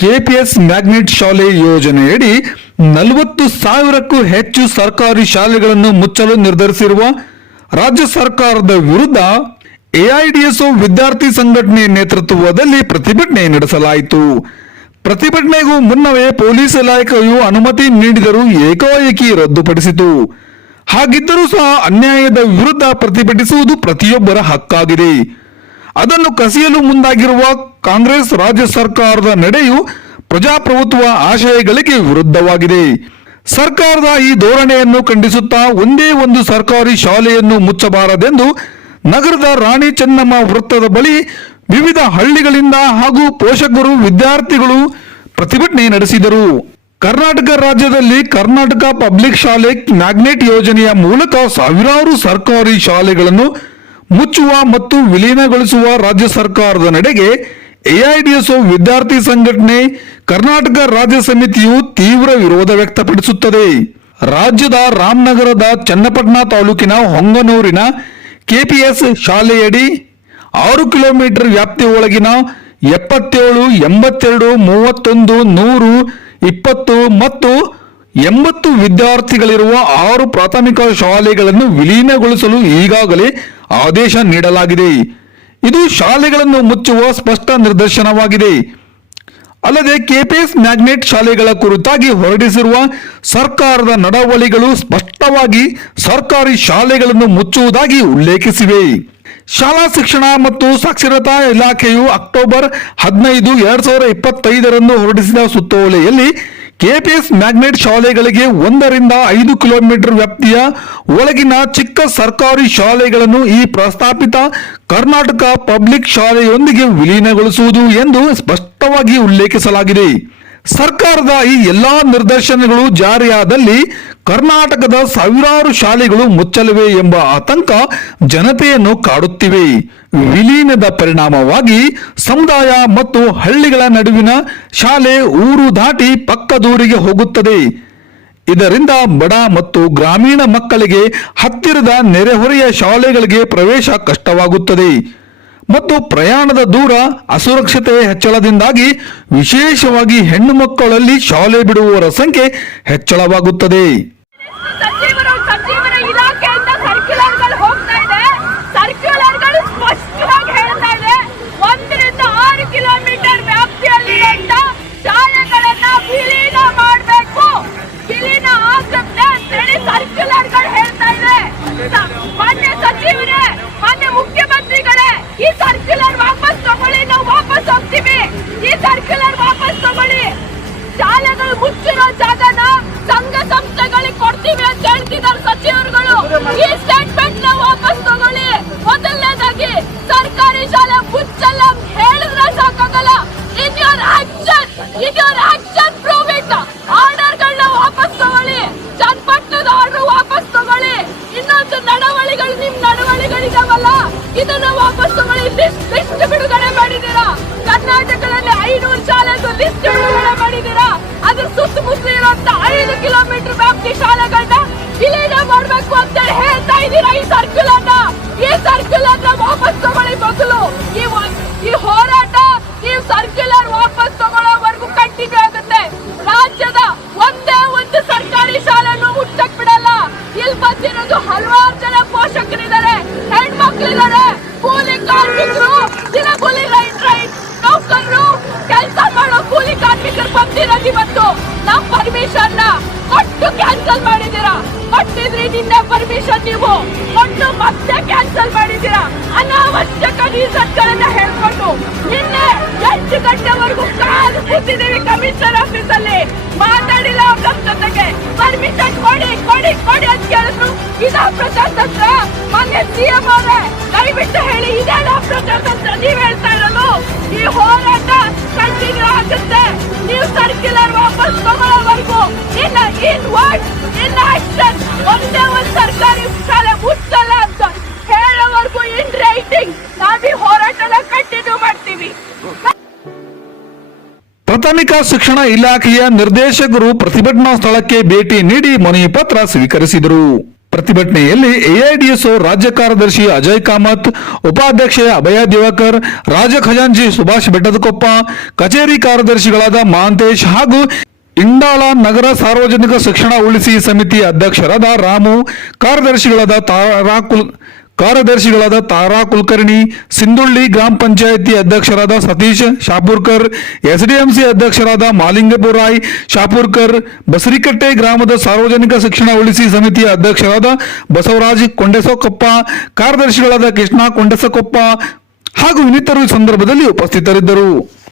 KPS magnet ಶಾಲೆ ಯೋಜನೆಯಡಿ 40,000ಕ್ಕೂ ಹೆಚ್ಚು ಸರ್ಕಾರಿ ಶಾಲೆಗಳನ್ನು ಮುಚ್ಚಲು ನಿರ್ಧರಿಸಿರುವ ರಾಜ್ಯ ಸರ್ಕಾರದ ವಿರುದ್ಧ ಎಐಡಿಎಸ್ಒ ವಿದ್ಯಾರ್ಥಿ ಸಂಘಟನೆ ನೇತೃತ್ವದಲ್ಲಿ ಪ್ರತಿಭಟನೆ ನಡೆಸಲಾಯಿತು. ಪ್ರತಿಭಟನೆಗೂ ಮುನ್ನವೇ ಪೊಲೀಸ್ ಇಲಾಖೆಯು ಅನುಮತಿ ನೀಡಿದರೂ ಏಕಾಏಕಿ ರದ್ದುಪಡಿಸಿತು. ಹಾಗಿದ್ದರೂ ಸಹ ಅನ್ಯಾಯದ ವಿರುದ್ಧ ಪ್ರತಿಭಟಿಸುವುದು ಪ್ರತಿಯೊಬ್ಬರ ಹಕ್ಕಾಗಿದೆ. ಅದನ್ನು ಕಸಿಯಲು ಮುಂದಾಗಿರುವ ಕಾಂಗ್ರೆಸ್ ರಾಜ್ಯ ಸರ್ಕಾರದ ನಡೆಯು ಪ್ರಜಾಪ್ರಭುತ್ವ ಆಶಯಗಳಿಗೆ ವಿರುದ್ಧವಾಗಿದೆ. ಸರ್ಕಾರದ ಈ ಧೋರಣೆಯನ್ನು ಖಂಡಿಸುತ್ತಾ ಒಂದೇ ಒಂದು ಸರ್ಕಾರಿ ಶಾಲೆಯನ್ನು ಮುಚ್ಚಬಾರದೆಂದು ನಗರದ ರಾಣಿ ಚೆನ್ನಮ್ಮ ವೃತ್ತದ ಬಳಿ ವಿವಿಧ ಹಳ್ಳಿಗಳಿಂದ ಹಾಗೂ ಪೋಷಕರು, ವಿದ್ಯಾರ್ಥಿಗಳು ಪ್ರತಿಭಟನೆ ನಡೆಸಿದರು. ಕರ್ನಾಟಕ ರಾಜ್ಯದಲ್ಲಿ ಕರ್ನಾಟಕ ಪಬ್ಲಿಕ್ ಶಾಲೆ ಮ್ಯಾಗ್ನೆಟ್ ಯೋಜನೆಯ ಮೂಲಕ ಸಾವಿರಾರು ಸರ್ಕಾರಿ ಶಾಲೆಗಳನ್ನು ಮುಚ್ಚುವ ಮತ್ತು ವಿಲೀನಗೊಳಿಸುವ ರಾಜ್ಯ ಸರ್ಕಾರದ ನಡೆಗೆ ಎಐಡಿಎಸ್ಒ ವಿದ್ಯಾರ್ಥಿ ಸಂಘಟನೆ ಕರ್ನಾಟಕ ರಾಜ್ಯ ಸಮಿತಿಯು ತೀವ್ರ ವಿರೋಧ ವ್ಯಕ್ತಪಡಿಸುತ್ತದೆ. ರಾಜ್ಯದ ರಾಮನಗರದ ಚನ್ನಪಟ್ಟಣ ತಾಲೂಕಿನ ಹೊಂಗನೂರಿನ ಕೆಪಿಎಸ್ ಶಾಲೆಯಡಿ 6 ಕಿಲೋಮೀಟರ್ ವ್ಯಾಪ್ತಿಯೊಳಗಿನ 77, 82, 31, 100, 20 ಮತ್ತು 80 ವಿದ್ಯಾರ್ಥಿಗಳಿರುವ 6 ಪ್ರಾಥಮಿಕ ಶಾಲೆಗಳನ್ನು ವಿಲೀನಗೊಳಿಸಲು ಈಗಾಗಲೇ ಆದೇಶ ನೀಡಲಾಗಿದೆ. ಇದು ಶಾಲೆಗಳನ್ನು ಮುಚ್ಚುವ ಸ್ಪಷ್ಟ ನಿರ್ದೇಶನವಾಗಿದೆ. ಅಲ್ಲದೆ ಕೆಪಿಎಸ್ ಮ್ಯಾಗ್ನೆಟ್ ಶಾಲೆಗಳ ಕುರಿತಾಗಿ ಹೊರಡಿಸಿರುವ ಸರ್ಕಾರದ ನಡವಳಿಗಳು ಸ್ಪಷ್ಟವಾಗಿ ಸರ್ಕಾರಿ ಶಾಲೆಗಳನ್ನು ಮುಚ್ಚುವುದಾಗಿ ಉಲ್ಲೇಖಿಸಿವೆ. ಶಾಲಾ ಶಿಕ್ಷಣ ಮತ್ತು ಸಾಕ್ಷರತಾ ಇಲಾಖೆಯು ಅಕ್ಟೋಬರ್ 15, 2025 ಹೊರಡಿಸಿದ ಸುತ್ತೋಲೆಯಲ್ಲಿ ಕೆಪಿಎಸ್ ಮ್ಯಾಗ್ನೆಟ್ ಶಾಲೆಗಳಿಗೆ 1 ರಿಂದ 5 ಕಿಲೋಮೀಟರ್ ವ್ಯಾಪ್ತಿಯ ಒಳಗಿನ ಚಿಕ್ಕ ಸರ್ಕಾರಿ ಶಾಲೆಗಳನ್ನು ಈ ಪ್ರಸ್ತಾಪಿತ ಕರ್ನಾಟಕ ಪಬ್ಲಿಕ್ ಶಾಲೆಯೊಂದಿಗೆ ವಿಲೀನಗೊಳಿಸುವುದು ಎಂದು ಸ್ಪಷ್ಟವಾಗಿ ಉಲ್ಲೇಖಿಸಲಾಗಿದೆ. ಸರ್ಕಾರದ ಈ ಎಲ್ಲಾ ನಿರ್ದೇಶನಗಳು ಜಾರಿಯಾದಲ್ಲಿ ಕರ್ನಾಟಕದ ಸಾವಿರಾರು ಶಾಲೆಗಳು ಮುಚ್ಚಲಿವೆ ಎಂಬ ಆತಂಕ ಜನತೆಯನ್ನು ಕಾಡುತ್ತಿವೆ. ವಿಲೀನದ ಪರಿಣಾಮವಾಗಿ ಸಮುದಾಯ ಮತ್ತು ಹಳ್ಳಿಗಳ ನಡುವಿನ ಶಾಲೆ ಊರು ದಾಟಿ ಪಕ್ಕದೂರಿಗೆ ಹೋಗುತ್ತದೆ. ಇದರಿಂದ ಬಡ ಮತ್ತು ಗ್ರಾಮೀಣ ಮಕ್ಕಳಿಗೆ ಹತ್ತಿರದ ನೆರೆಹೊರೆಯ ಶಾಲೆಗಳಿಗೆ ಪ್ರವೇಶ ಕಷ್ಟವಾಗುತ್ತದೆ ಮತ್ತು ಪ್ರಯಾಣದ ದೂರ, ಅಸುರಕ್ಷತೆ ಹೆಚ್ಚಳದಿಂದಾಗಿ ವಿಶೇಷವಾಗಿ ಹೆಣ್ಣು ಮಕ್ಕಳಲ್ಲಿ ಶಾಲೆ ಬಿಡುವವರ ಸಂಖ್ಯೆ ಹೆಚ್ಚಳವಾಗುತ್ತದೆ. ಶಾಲೆಗಳು ಮುಚ್ಚಿರೋ ಜಾಗನ ಸಂಘ ಸಂಸ್ಥೆಗಳಿಗೆ ಕೊಡ್ತೀವಿ ಅಂತ ಹೇಳ್ತಿದ್ದಾರೆ ಸಚಿವರುಗಳು. ಈ ಸ್ಟೇಟ್ಮೆಂಟ್ ನ ವಾಪಸ್ ತಗೊಳ್ಳಿ. ಮೊದಲನೇದಾಗಿ ಸರ್ಕಾರಿ ಶಾಲೆ ಮುಚ್ಚಲ್ಲ ಹೇಳಿದ್ರೆ ಸಾಕಾಗಲ್ಲ. In your action prove it. Order ಗಳನ್ನ ವಾಪಸ್ ತಗೊಳ್ಳಿ. ಚನ್ನಪಟ್ಟಣದ ಆರ್ಡರ್ ವಾಪಸ್ ತಗೊಳ್ಳಿ. ಇನ್ನೊಂದು ನಡವಳಿಗಳು, ನಿಮ್ ನಡವಳಿಗಳಿದಾವಲ್ಲ, ಇದನ್ನ ವಾಪಸ್ ತಗೊಳ್ಳಿ. ಲಿಸ್ಟ್ ಬಿಡುಗಡೆ ಮಾಡಿದೀರಾ. ಕರ್ನಾಟಕದಲ್ಲಿ 500 ಶಾಲೆದು ಲಿಸ್ಟ್ ಬಿಡುಗಡೆ ಮಾಡಿದೀರಾ. ಅದ್ರ ಸುತ್ತಮುತ್ತ ಇರುವಂತ 5 ಕಿಲೋಮೀಟರ್ ವ್ಯಾಪ್ತಿ ಶಾಲೆಗಳನ್ನ ವಿಲೀನ ಮಾಡಬೇಕು ಅಂತ ಹೇಳ್ತಾ ಇದ್ದೀರಾ. ಈ ಸರ್ಕ್ಯುಲರ್ ವಾಪಸ್ ತಗೊಳ್ಳಿ. ಮೊದಲು ಈ ಹೋರಾಟ, ಈ ಸರ್ಕ್ಯುಲರ್ ವಾಪಸ್ ತಗೊಳ್ಳೋವರೆಗೂ ಕಂಟಿನ್ಯೂ ಆಗುತ್ತೆ. ರಾಜ್ಯದ ಒಂದೇ ಒಂದು ಸರ್ಕಾರಿ ಶಾಲೆಯನ್ನು ಮುಚ್ಚಕ್ ಬಿಡಲ್ಲ. ಇಲ್ಲಿ ಬಂದಿರೋದು ಹಲವಾರು ಜನ ಪೋಷಕರಿದ್ದಾರೆ, ಹೆಣ್ಮಕ್ಳಿದ್ದಾರೆ, ಕೂಲಿ ಕಾರ್ಮಿಕರು, ದಿನಗೂಲಿ ನೌಕರರು, ಕೆಲಸ ಮಾಡೋ ಕೂಲಿ ಕಾರ್ಮಿಕರು ಬಂದಿರೋದು. ಇವತ್ತು ನಾವು ಪರ್ಮಿಷನ್ ಕೊಟ್ಟು ಕ್ಯಾನ್ಸಲ್ ಮಾಡಿದೀರಾ. ಕೊಟ್ಟಿದ್ರಿ ನಿನ್ನೆ ಪರ್ಮಿಷನ್, ನೀವು ಕೊಟ್ಟು ಮತ್ತೆ ಕ್ಯಾನ್ಸಲ್ ಮಾಡಿದೀರಾ. ಅನಾವಶ್ಯಕ ರೀಸನ್ ಗಳನ್ನ ಹೇಳ್ಕೊಂಡು ನಿನ್ನೆ 8 ಗಂಟೆವರೆಗೂ ಕಾದು ಕೂತಿದ್ದೀವಿ ಕಮಿಷನರ್ ಆಫೀಸ್ ಅಲ್ಲಿ. ಮಾತಾಡಿಲ್ಲ ಅವ್ರ ನಮ್ಮ ಜೊತೆಗೆ. ಪರ್ಮಿಷನ್ ಕೊಡಿ ಕೊಡಿ ಕೊಡಿ ಅಂತ ಕೇಳಿದ್ರು. ಇದಾ ಪ್ರಜಾತಂತ್ರ? ಮೊನ್ನೆ ಸಿಎಂ ಅವರೇ ದಯವಿಟ್ಟು ಹೇಳಿ, ಇದೇನಾ ಪ್ರಜಾತಂತ್ರ? ನೀವ್ ಹೇಳ್ತಾ ಇರೋದು ಈ ಹೋರಾಟ ಕಂಟಿನ್ಯೂ ಆಗುತ್ತೆ. ನೀವು ಸರ್ಕ್ಯುಲರ್ ವಾಪಸ್ ತಗೊಳ್ಳೋವರೆಗೂ ಇನ್ ವರ್ಡ್ ಇನ್ ಆಕ್ಷನ್. ಒಂದೇ ಒಂದು ಸರ್ಕಾರಿ ಶಾಲೆ ಮುಚ್ಚಲ್ಲ ಅಂತ ಹೇಳೋವರೆಗೂ ಇನ್ ರೈಟಿಂಗ್ ನಾವು ಈ ಹೋರಾಟನ ಕಂಟಿನ್ಯೂ ಮಾಡ್ತೀವಿ. ಪ್ರಾಥಮಿಕ ಶಿಕ್ಷಣ ಇಲಾಖೆಯ ನಿರ್ದೇಶಕರು ಪ್ರತಿಭಟನಾ ಸ್ಥಳಕ್ಕೆ ಭೇಟಿ ನೀಡಿ ಮನವಿ ಪತ್ರ ಸ್ವೀಕರಿಸಿದರು. ಪ್ರತಿಭಟನೆಯಲ್ಲಿ ಎಐಡಿಎಸ್ಒ ರಾಜ್ಯ ಕಾರ್ಯದರ್ಶಿ ಅಜಯ್ ಕಾಮತ್, ಉಪಾಧ್ಯಕ್ಷೆ ಅಭಯ ದಿವಾಕರ್, ರಾಜ್ಯ ಖಜಾಂಚಿ ಸುಭಾಷ್ ಬೆಟ್ಟದಕೊಪ್ಪ, ಕಚೇರಿ ಕಾರ್ಯದರ್ಶಿಗಳಾದ ಮಹಾಂತೇಶ್ ಹಾಗೂ ಇಂಡಾಳ ನಗರ ಸಾರ್ವಜನಿಕ ಶಿಕ್ಷಣ ಉಳಿಸಿ ಸಮಿತಿ ಅಧ್ಯಕ್ಷರಾದ ರಾಮು, ಕಾರ್ಯದರ್ಶಿಗಳಾದ ತಾರಾ ಕುಲಕರ್ಣಿ, ಸಿಂದುಳ್ಳಿ ಗ್ರಾಮ ಪಂಚಾಯಿತಿ ಅಧ್ಯಕ್ಷರಾದ ಸತೀಶ್ ಶಾಪೂರ್ಕರ್, ಎಸ್ಡಿಎಂಸಿ ಅಧ್ಯಕ್ಷರಾದ ಮಾಲಿಂಗಪುರಾಯ್ ಶಾಪೂರ್ಕರ್, ಬಸರಿಕಟ್ಟೆ ಗ್ರಾಮದ ಸಾರ್ವಜನಿಕ ಶಿಕ್ಷಣ ಉಳಿಸಿ ಸಮಿತಿಯ ಅಧ್ಯಕ್ಷರಾದ ಬಸವರಾಜ್ ಕೊಂಡೆಸಕೊಪ್ಪ, ಕಾರ್ಯದರ್ಶಿಗಳಾದ ಕೃಷ್ಣ ಕೊಂಡೆಸಕೊಪ್ಪ ಹಾಗೂ ಇನ್ನಿತರು ಈ ಸಂದರ್ಭದಲ್ಲಿ ಉಪಸ್ಥಿತರಿದ್ದರು.